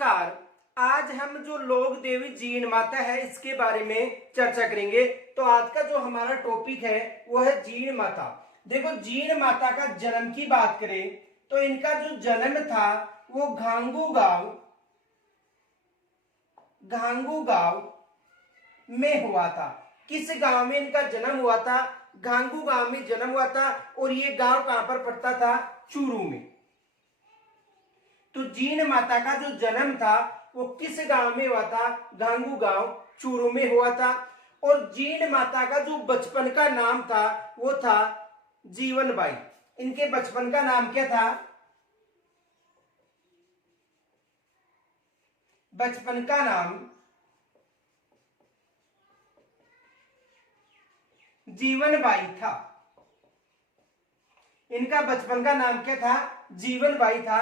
नमस्कार। आज हम जो लोक देवी जीण माता है इसके बारे में चर्चा करेंगे। तो आज का जो हमारा टॉपिक है वो है जीण माता। देखो, जीण माता का जन्म की बात करें तो इनका जो जन्म था वो घांगू गांव में हुआ था। किस गांव में इनका जन्म हुआ था? घांगू गांव में जन्म हुआ था। और ये गांव कहां पर पड़ता था? चूरू में। तो जीण माता का जो जन्म था वो किस गांव में हुआ था? घांगू गांव, चूरू में हुआ था। और जीण माता का जो बचपन का नाम था वो था जीवनबाई। इनके बचपन का नाम क्या था? बचपन का नाम जीवनबाई था। इनका बचपन का नाम क्या था? जीवनबाई था।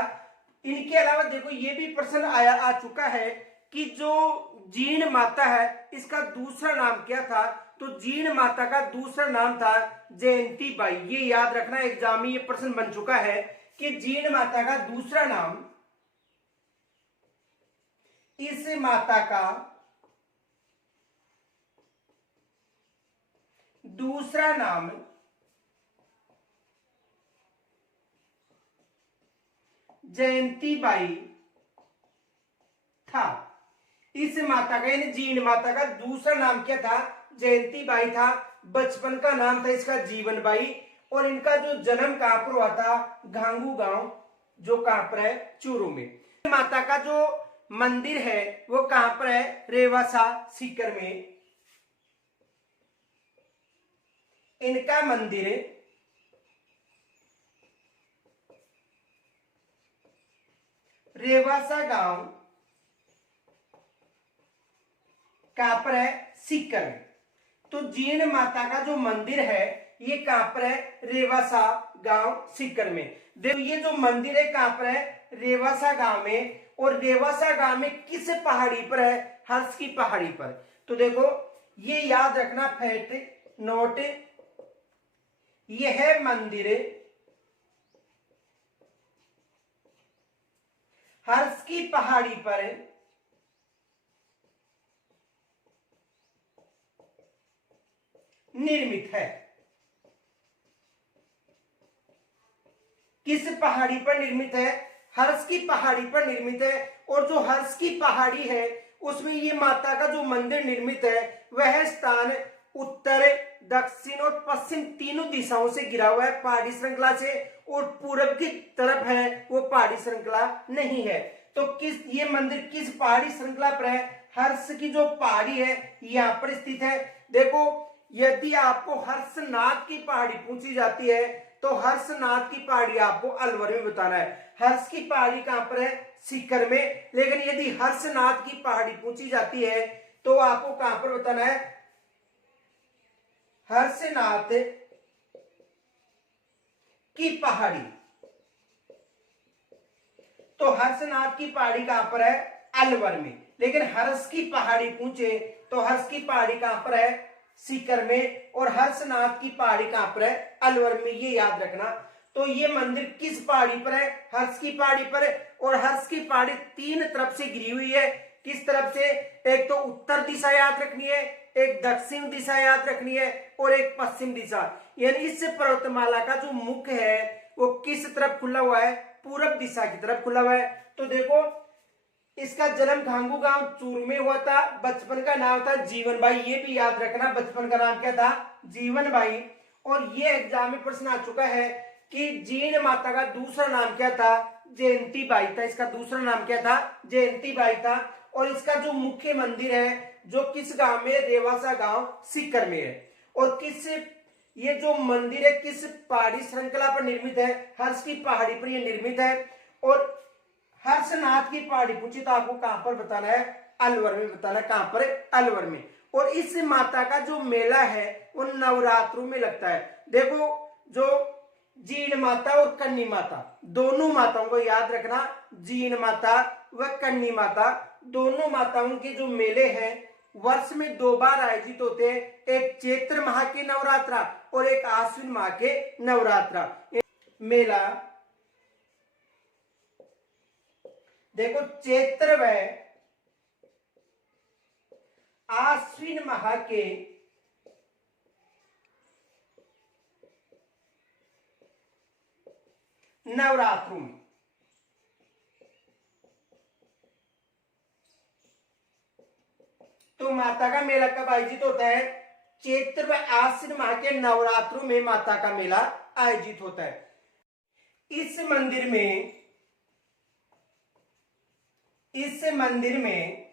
इनके अलावा देखो, ये भी प्रश्न आ चुका है कि जो जीण माता है इसका दूसरा नाम क्या था? तो जीण माता का दूसरा नाम था जयंती बाई। ये याद रखना, एग्जाम में ये प्रश्न बन चुका है कि जीण माता का दूसरा नाम, इस माता का दूसरा नाम जयंती बाई था। इस माता का यानी जीण माता का दूसरा नाम क्या था? जयंती बाई था। बचपन का नाम था इसका जीवन बाई। और इनका जो जन्म कहां पर हुआ था? घांगू गांव, जो कहां पर है? चूरू में। माता का जो मंदिर है वो कहां पर है? रेवासा, सीकर में। इनका मंदिर रेवासा गांव कहां पर है? सीकर में। तो जीण माता का जो मंदिर है ये कहां पर है? रेवासा गांव, सीकर में। देखो, ये जो मंदिर है कहां पर है? रेवासा गांव में। और रेवासा गांव में किस पहाड़ी पर है? हर्ष की पहाड़ी पर। तो देखो, ये याद रखना, फैक्ट नोट, यह मंदिर हर्ष की पहाड़ी पर निर्मित है। किस पहाड़ी पर निर्मित है? हर्ष की पहाड़ी पर निर्मित है। और जो हर्ष की पहाड़ी है उसमें ये माता का जो मंदिर निर्मित है वह स्थान उत्तर, दक्षिण और पश्चिम तीनों दिशाओं से घिरा हुआ है पहाड़ी श्रृंखला से। और पूरब की तरफ है वो पहाड़ी श्रृंखला नहीं है। तो ये मंदिर किस पहाड़ी श्रृंखला पर है? हर्ष की जो पहाड़ी है यहाँ पर स्थित है। देखो, यदि आपको हर्षनाथ की पहाड़ी पूछी जाती है तो हर्षनाथ की पहाड़ी आपको अलवर में बताना है। हर्ष की पहाड़ी कहां पर है? सीकर में। लेकिन यदि हर्षनाथ की पहाड़ी पूछी जाती है तो आपको कहां पर बताना है? हर्षनाथ की पहाड़ी। तो हर्षनाथ की पहाड़ी कहां पर है? अलवर में। लेकिन हर्ष की पहाड़ी पूछे तो हर्ष की पहाड़ी कहां पर है? सीकर में। और हर्षनाथ की पहाड़ी कहां पर है? अलवर में। ये याद रखना। तो ये मंदिर किस पहाड़ी पर है? हर्ष की पहाड़ी पर है। और हर्ष की पहाड़ी तीन तरफ से घिरी हुई है। किस तरफ से? एक तो उत्तर दिशा याद रखनी है, एक दक्षिण दिशा याद रखनी है और एक पश्चिम दिशा। यानी इस पर्वतमाला का जो मुख है वो किस तरफ खुला हुआ है? पूरब दिशा की तरफ खुला हुआ है। तो देखो, इसका जन्म घांगू गांव चूरू में हुआ था। बचपन का नाम था जीवनबाई। ये भी याद रखना, बचपन का नाम क्या था? जीवनबाई। और ये एग्जाम में प्रश्न आ चुका है कि जीण माता का दूसरा नाम क्या था? जयंती बाई था। इसका दूसरा नाम क्या था? जयंती बाई था। और इसका जो मुख्य मंदिर है जो किस गांव में? रेवासा गांव, सीकर में है। और ये जो मंदिर है किस पहाड़ी श्रृंखला पर निर्मित है? हर्ष की पहाड़ी पर यह निर्मित है। और हर्षनाथ की पहाड़ी पूछी तो आपको कहां पर बताना है? अलवर में बताना। कहां पर? अलवर में। और इस माता का जो मेला है वो नवरात्रों में लगता है। देखो, जो जीण माता और कन्नी माता, दोनों माताओं को याद रखना। जीण माता व कन्नी माता, दोनों माताओं के जो मेले हैं वर्ष में 2 बार आयोजित होते हैं। एक चैत्र माह के नवरात्रा और एक आश्विन माह के नवरात्रा। मेला देखो चैत्र व आश्विन माह के नवरात्रों में, तो माता का मेला कब आयोजित होता है? चैत्र व आश्विन माह के नवरात्रों में माता का मेला आयोजित होता है। इस मंदिर में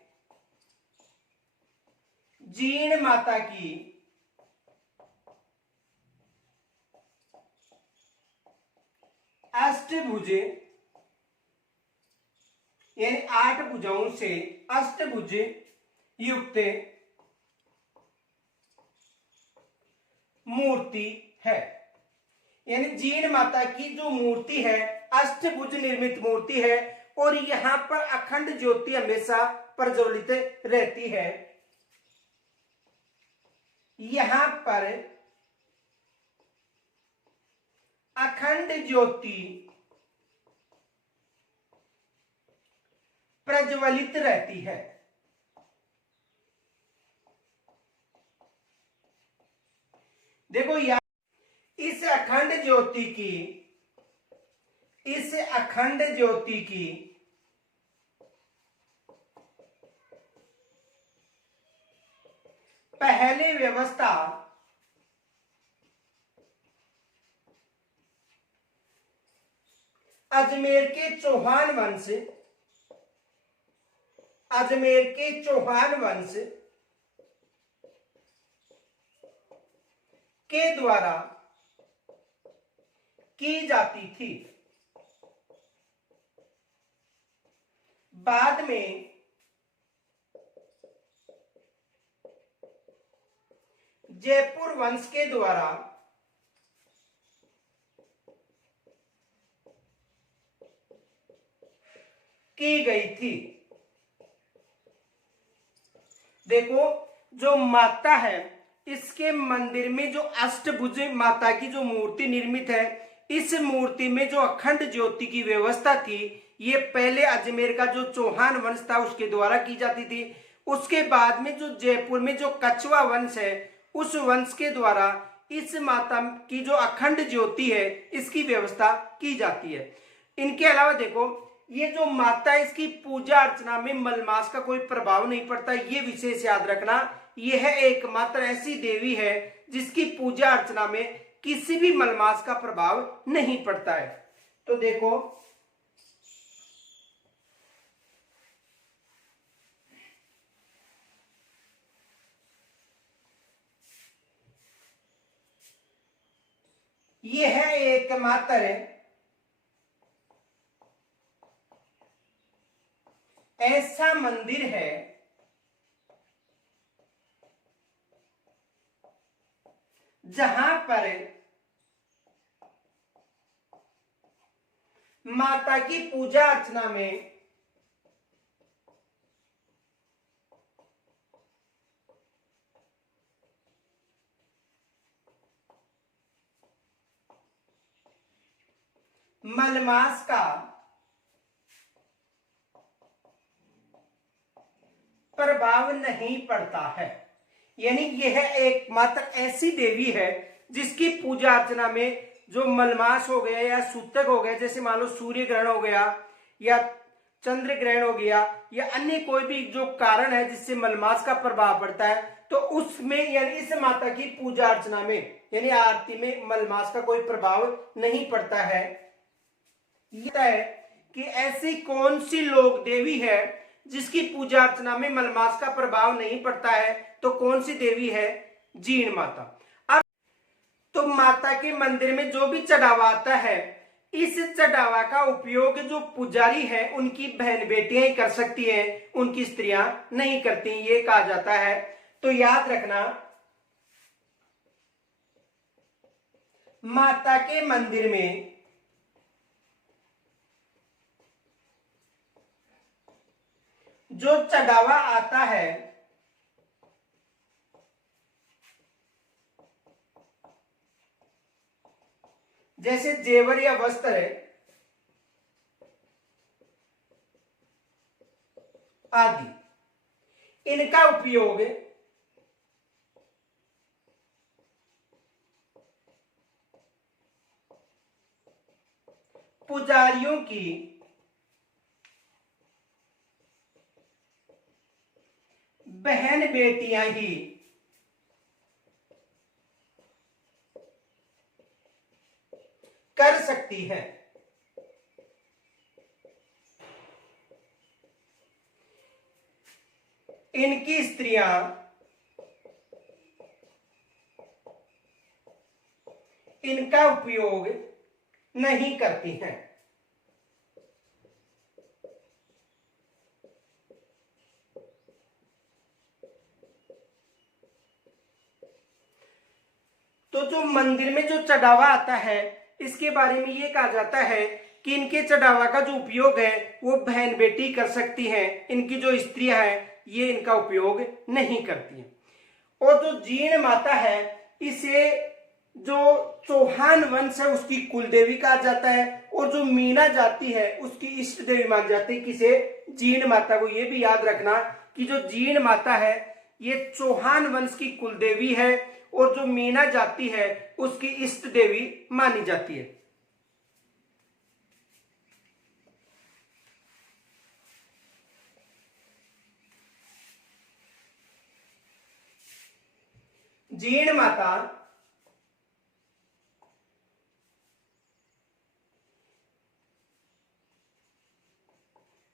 जीण माता की अष्टभुजे यानी 8 भुजाओं से अष्टभुज युक्त मूर्ति है। यानी जीण माता की जो मूर्ति है अष्टभुज निर्मित मूर्ति है और यहां पर अखंड ज्योति हमेशा प्रज्वलित रहती है। यहां पर अखंड ज्योति प्रज्वलित रहती है। देखो या इस अखंड ज्योति की पहले व्यवस्था अजमेर के चौहान वंश के द्वारा की जाती थी। बाद में जयपुर वंश के द्वारा की गई थी। देखो जो माता है इसके मंदिर में जो अष्टभुज माता की जो मूर्ति निर्मित है, इस मूर्ति में जो अखंड ज्योति की व्यवस्था थी ये पहले अजमेर का जो चौहान वंश था उसके द्वारा की जाती थी। उसके बाद में जो जयपुर में जो कछवा वंश है उस वंश के द्वारा इस माता की जो अखंड ज्योति है इसकी व्यवस्था की जाती है। इनके अलावा देखो ये जो माता है इसकी पूजा अर्चना में मलमास का कोई प्रभाव नहीं पड़ता, ये विशेष याद रखना। यह एकमात्र ऐसी देवी है जिसकी पूजा अर्चना में किसी भी मलमास का प्रभाव नहीं पड़ता है। तो देखो यह एकमात्र ऐसा मंदिर है जहां पर माता की पूजा अर्चना में मलमास का प्रभाव नहीं पड़ता है। यानी यह एकमात्र ऐसी देवी है जिसकी पूजा अर्चना में जो मलमास हो गया या सूतक हो गया, जैसे मान लो सूर्य ग्रहण हो गया या चंद्र ग्रहण हो गया या अन्य कोई भी जो कारण है जिससे मलमास का प्रभाव पड़ता है, तो उसमें यानी इस माता की पूजा अर्चना में यानी आरती में मलमास का कोई प्रभाव नहीं पड़ता है। यह है कि ऐसी कौन सी लोक देवी है जिसकी पूजा अर्चना में मलमास का प्रभाव नहीं पड़ता है, तो कौन सी देवी है? जीण माता। अब तो माता के मंदिर में जो भी चढ़ावा आता है इस चढ़ावा का उपयोग जो पुजारी है उनकी बहन बेटियां ही कर सकती हैं, उनकी स्त्रियां नहीं करती, ये कहा जाता है। तो याद रखना माता के मंदिर में जो चढ़ावा आता है जैसे जेवर या वस्त्र है, आदि। इनका उपयोग पुजारियों की बहन बेटियां ही कर सकती है। इनकी स्त्रियां इनका उपयोग नहीं करती हैं। तो जो मंदिर में जो चढ़ावा आता है, इसके बारे में ये कहा जाता है कि इनके चढ़ावा का जो उपयोग है वो बहन बेटी कर सकती हैं, इनकी जो स्त्रियां हैं ये इनका उपयोग नहीं करती हैं। और जो जीण माता है इसे जो चौहान वंश है उसकी कुल देवी कहा जाता है, और जो मीणा जाति है उसकी इष्ट देवी मानी जाती है। किसे? जीण माता को। ये भी याद रखना कि जो जीण माता है ये चौहान वंश की कुल देवी है, और जो मीणा जाति है उसकी इष्ट देवी मानी जाती है। जीण माता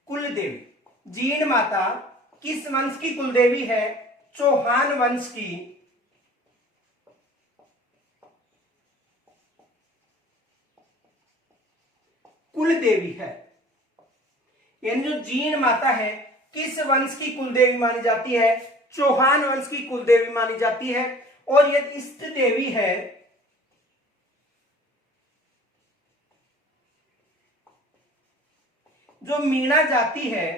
कुल देवी। जीण माता किस वंश की कुल देवी है? चौहान वंश की कुल देवी है। यानी जो जीण माता है किस वंश की कुल देवी मानी जाती है? चौहान वंश की कुल देवी मानी जाती है। और यदि इष्ट देवी है जो मीणा जाति है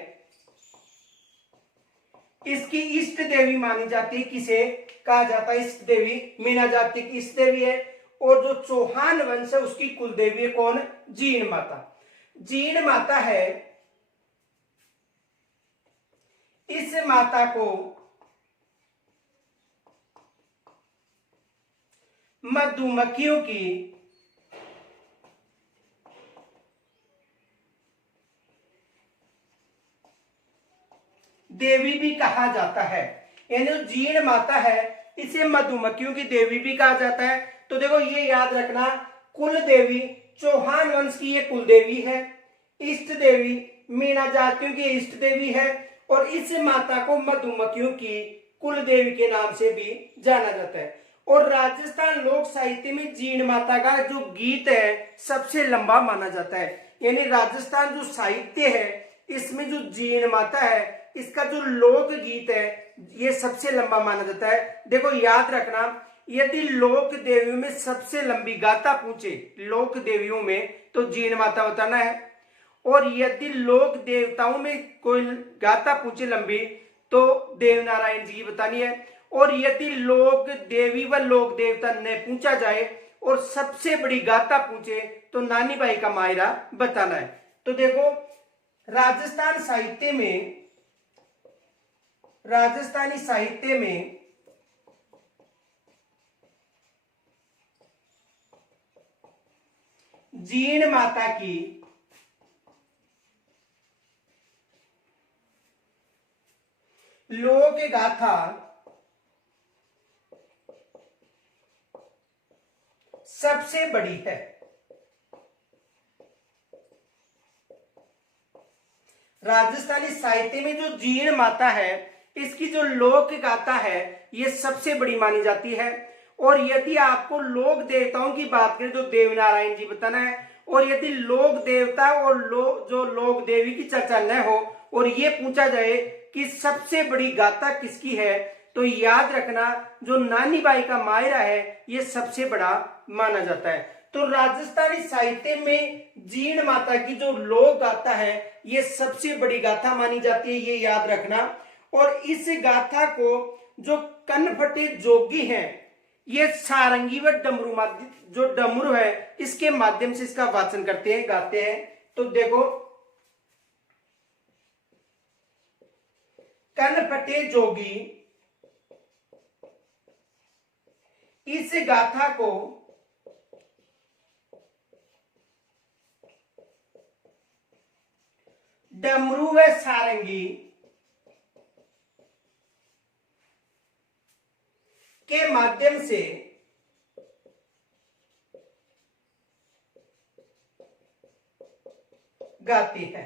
इसकी इष्ट देवी मानी जाती है। किसे कहा जाता है? इष्ट देवी। मीणा जाति की इष्ट देवी है, और जो चौहान वंश है उसकी कुल देवी है कौन? जीण माता। जीण माता है, इस माता को मधुमक्खियों की देवी भी कहा जाता है। यानी जो जीण माता है इसे मधुमक्खियों की देवी भी कहा जाता है। तो देखो ये याद रखना, कुल देवी चौहान वंश की ये कुल देवी है, इष्ट देवी मीणा जातियों की इष्ट देवी है, और इस माता को मधुमक्खियों की कुल देवी के नाम से भी जाना जाता है। और राजस्थान लोक साहित्य में जीण माता का जो गीत है सबसे लंबा माना जाता है। यानी राजस्थान जो साहित्य है इसमें जो जीण माता है इसका जो लोक गीत है ये सबसे लंबा माना जाता है। देखो याद रखना, यदि लोक देवियों में सबसे लंबी गाथा पूछे लोक देवियों में तो जीण माता बताना है, और यदि लोक देवताओं में कोई गाथा पूछे लंबी तो देवनारायण जी की बतानी है। और यदि लोक देवी व लोक देवता ने पूछा जाए और सबसे बड़ी गाथा पूछे तो नानी बाई का मायरा बताना है। तो देखो राजस्थानी साहित्य में जीण माता की लोक गाथा सबसे बड़ी है। राजस्थानी साहित्य में जो जीण माता है इसकी जो लोक गाथा है ये सबसे बड़ी मानी जाती है। और यदि आपको लोक देवताओं की बात करें तो देवनारायण जी बताना है, और यदि लोक देवता और जो लोक देवी की चर्चा न हो और ये पूछा जाए कि सबसे बड़ी गाथा किसकी है तो याद रखना जो नानी बाई का मायरा है ये सबसे बड़ा माना जाता है। तो राजस्थानी साहित्य में जीण माता की जो लोक गाथा है ये सबसे बड़ी गाथा मानी जाती है, ये याद रखना। और इस गाथा को जो कनफटे जोगी हैं ये सारंगी व डमरू जो डमरू है इसके माध्यम से इसका वाचन करते हैं, गाते हैं। तो देखो कनफटे जोगी इस गाथा को डमरू व सारंगी के माध्यम से गाती है।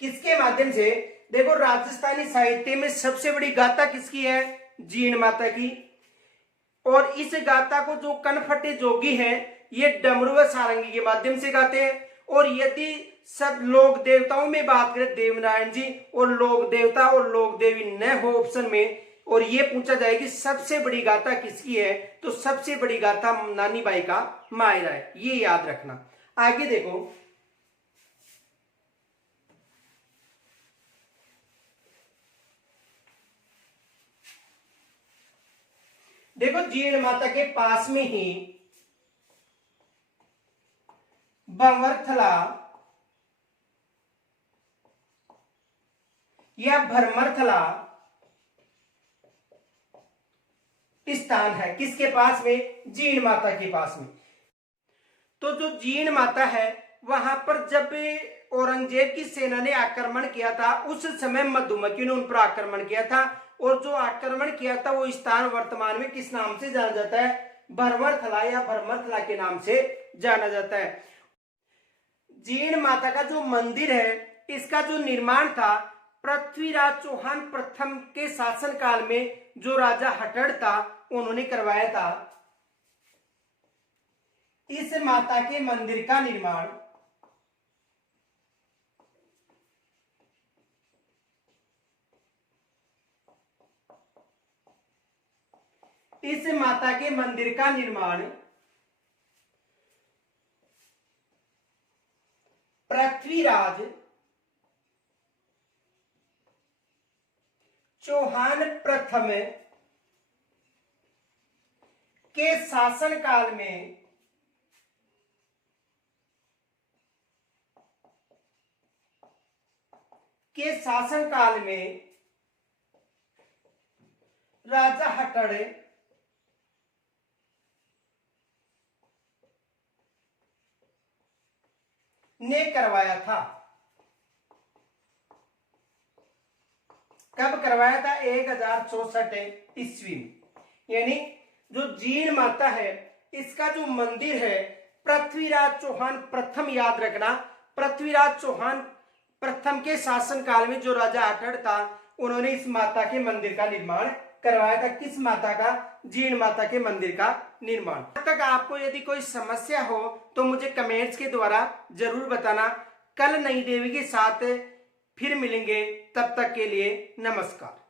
किसके माध्यम से? देखो, राजस्थानी साहित्य में सबसे बड़ी गाथा किसकी है? जीण माता की। और इस गाथा को जो कनफटे जोगी हैं ये डमरू व सारंगी के माध्यम से गाते हैं। और यदि सब लोक देवताओं में बात करें, देवनारायण जी और लोक देवता और लोक देवी न हो ऑप्शन में, और ये पूछा जाए कि सबसे बड़ी गाथा किसकी है, तो सबसे बड़ी गाथा नानी बाई का मायरा है, ये याद रखना। आगे देखो, देखो जीण माता के पास में ही बंवरथला या भरमरथला स्थान है। किसके पास में? जीण माता के पास में। तो जो जीण माता है वहां पर जब औरंगजेब की सेना ने आक्रमण किया था उस समय मधुमक्खी ने उन पर आक्रमण किया था। और जो आक्रमण किया था वो स्थान वर्तमान में किस नाम से जाना जाता है? भरमरथला या भरमरथला के नाम से जाना जाता है। जीण माता का जो मंदिर है इसका जो निर्माण था पृथ्वीराज चौहान प्रथम के शासन काल में जो राजा हटड़ था उन्होंने करवाया था। इस माता के मंदिर का निर्माण पृथ्वीराज चौहान प्रथम के शासन काल में राजा हटड़ ने करवाया था। कब करवाया था? 1064 ईस्वी में। यानी जो जीण माता है इसका जो मंदिर है पृथ्वीराज चौहान प्रथम, याद रखना, पृथ्वीराज चौहान प्रथम के शासन काल में जो राजा हटड़ था उन्होंने इस माता के मंदिर का निर्माण करवाया था। किस माता का? जीण माता के मंदिर का निर्माण। अब तक आपको यदि कोई समस्या हो तो मुझे कमेंट्स के द्वारा जरूर बताना। कल नई देवी के साथ फिर मिलेंगे, तब तक के लिए नमस्कार।